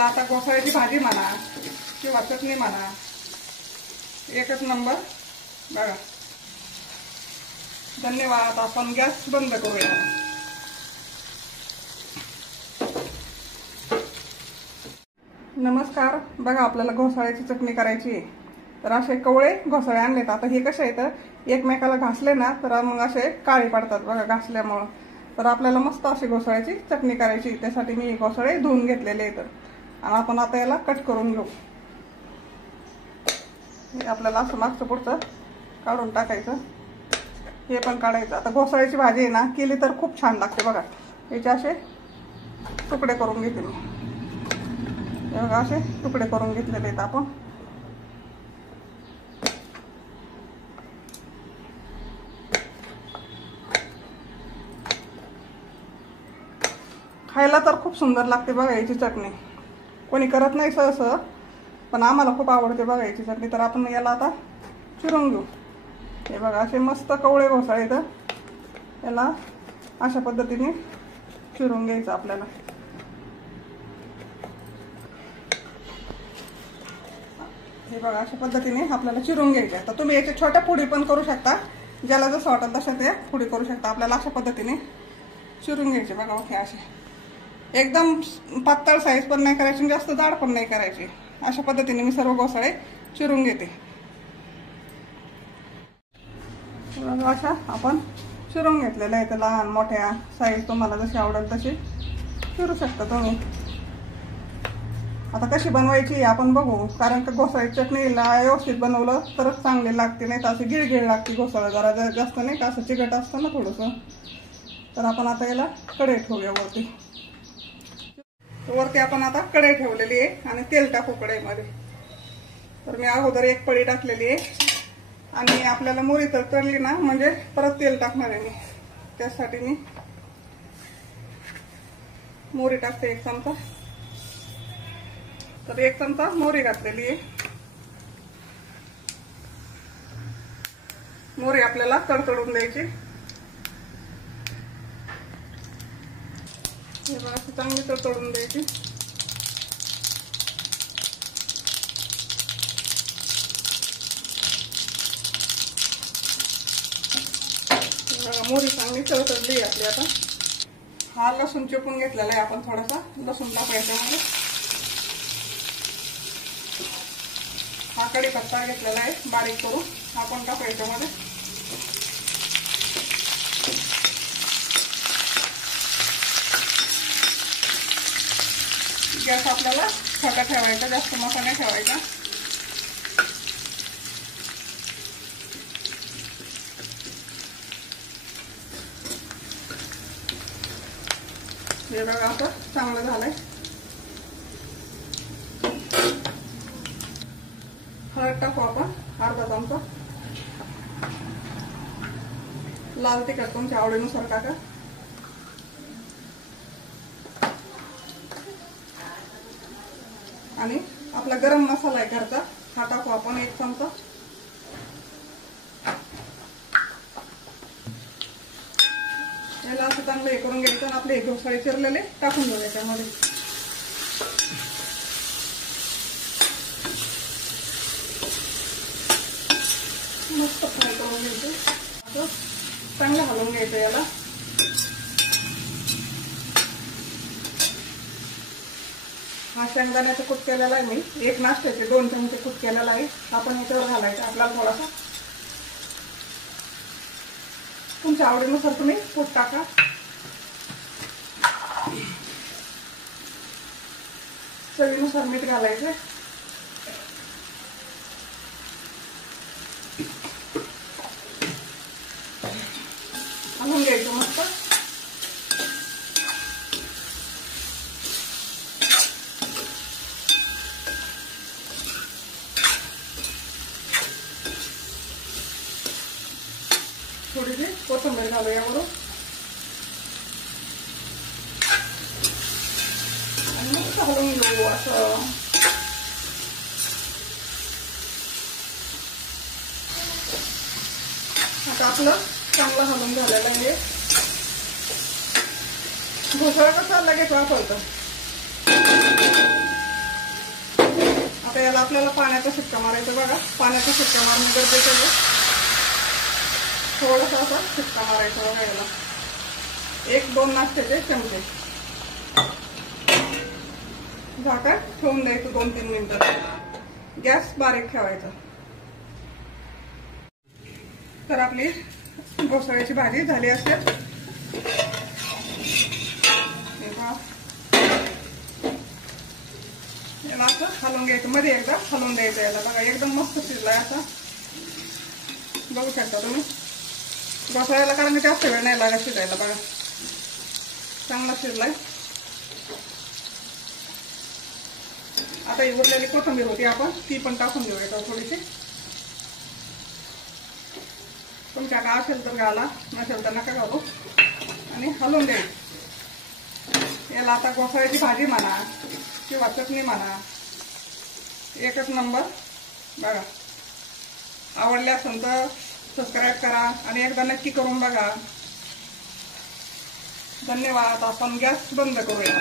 आपल्याला आता घोसाळ्याची भाजी म्हणा किंवा चटणी म्हणा एकच नंबर बघा। धन्यवाद। आपण गॅस बंद करूया। नमस्कार। बघा आपल्याला घोसाळ्याची चटणी करायची आहे, तर असे कवळे घोसाळे आणलेत। आता हे कसे आहेत एकमेकाला घासले ना तर मग असे काळे पडतात बघा घासल्यामुळे। तर आपल्याला मस्त अशी घोसाळ्याची चटणी करायची, त्यासाठी मी घोसाळे धुवून घेतलेले आहेत आणि आपण आता याला कट करून घेऊ। हे आपल्याला असं मागचं पुढचं काढून टाकायचं, हे पण काढायचं। आता घोसाळ्याची भाजी आहे ना केली तर खूप छान लागते बघा। याचे असे तुकडे करून घेते मी, हे बघा असे तुकडे करून घेतलेले आहेत आपण। खायला तर खूप सुंदर लागते बघा याची चटणी। कोणी करत नाही सहसा, पण आम्हाला खूप आवडते बघा याची चटणी। तर आपण याला आता चिरून घेऊ। हे बघा असे मस्त कवळे घोसाळे तर याला अशा पद्धतीने चिरून घ्यायचं आपल्याला। हे बघा अशा पद्धतीने आपल्याला चिरून घ्यायचे। आता तुम्ही याच्या छोट्या पुडी पण करू शकता, ज्याला जसं वाटेल तशा त्या पुडी करू शकता। आपल्याला अशा पद्धतीने चिरून घ्यायचे बघा। ओके, असे एकदम पातळ साईज पण नाही करायची, जास्त जाड पण नाही करायची। अशा पद्धतीने मी सर्व घोसाळे चिरून घेते। अशा आपण चिरून घेतलेलं आहे, लहान मोठ्या साईज तुम्हाला जशी आवडेल तशी चिरू शकता तुम्ही। आता कशी बनवायची आपण बघू, कारण का घोसाळ्याची चटणीला व्यवस्थित बनवलं तरच चांगली लागते, नाही तर असे गिळगिळ लागते घोसाळा। जरा जास्त नाही का असं चिकट असतं ना थोडंसं। तर आपण आता याला कढई ठेवूया वरती। वरती आपण आता कढई ठेवलेली आहे आणि तेल टाकू कढईमध्ये। तर मी अगोदर एक पळी टाकलेली आहे आणि आपल्याला मोहरी तर तळली ना म्हणजे परत तेल टाकणार आहे मी, त्यासाठी मी मोहरी टाकते 1 चमचा। तर 1 चमचा मोहरी घातलेली आहे। मोहरी आपल्याला तडतडून द्यायची। हे बघा अशी चांगली तडतडून द्यायची। मोहरी चांगली तडतडली आपली। आता हा लसूण चिपून घेतलेला आहे आपण, थोडासा लसूण टाकायचा मध्ये। हा कढीपत्ता घेतलेला आहे बारीक करून, हा पण टाकायचा मध्ये। गॅस आपल्याला छोटा ठेवायचा, जास्त मोठा नाही ठेवायचा। हे बघा असं चांगलं झालंय। हळद टाकू आपण अर्धा चमचा। लाल तिखट तुमच्या आवडीनुसार टाका। आणि आपला गरम मसाला आहे घरचा, हा टाकू आपण 1 चमचा। याला असं चांगलं हे करून घ्यायचं आणि आपले घोसाळे चिरलेले टाकून देऊ याच्यामध्ये। मस्त फ्राय करून घ्यायचं, असं चांगलं हलवून घ्यायचं याला। हा शेंगदाण्याचा कूट केलेला आहे मी, 1 नाश्त्याचे 2 चमचे कूट केलेला आहे। आपण याच्यावर घालायचं आपल्याला थोडासा, तुमच्या आवडीनुसार तुम्ही कूट टाका। चवीनुसार मीठ घालायचं। हलवून घ्यायचं मस्त। थोडीशी कोथिंबीर घालू यावरून आणि मस्त हलवून घेऊ असं। आता आपलं चांगलं हलवून झालेलं आहे। घोसाळा कसा लगेच वापरतो, याला आपल्याला पाण्याचा शिक्का मारायचा बघा. पाण्याचा शिक्का मारणं गरजेचं आहे. थोडासा असा शिक्का मारायचा बघा याला. 1-2 नाश्त्याचे चमचे. झाकण ठेवून द्यायचं 2-3 मिनिटं. गॅस बारीक ठेवायचा. तर आपली घोसाळ्याची भाजी झाली असेल. याला असं हलवून घ्यायचं. मध्ये एकदा हलवून द्यायचं याला बघा. एकदम मस्त शिजलाय असा. बघू शकता तुम्ही. घोसाळ्याला कारण जास्त वेळ नाही लागत शिजायला बघा. चांगला शिजलाय. आता ही उरलेली कोथिंबीर होती आपण ती पण टाकून घेऊया थोडीशी. तुमच्या का असेल तर घाला, नसेल तर नका घालू. आणि हलवून द्यायचं. याला आता घोसाळ्याची भाजी म्हणा किंवा चटणी म्हणा, एकच नंबर बघा. आवडले असेल तर सबस्क्राईब करा आणि एकदा नक्की करून बघा. धन्यवाद. आपण गॅस बंद करूया.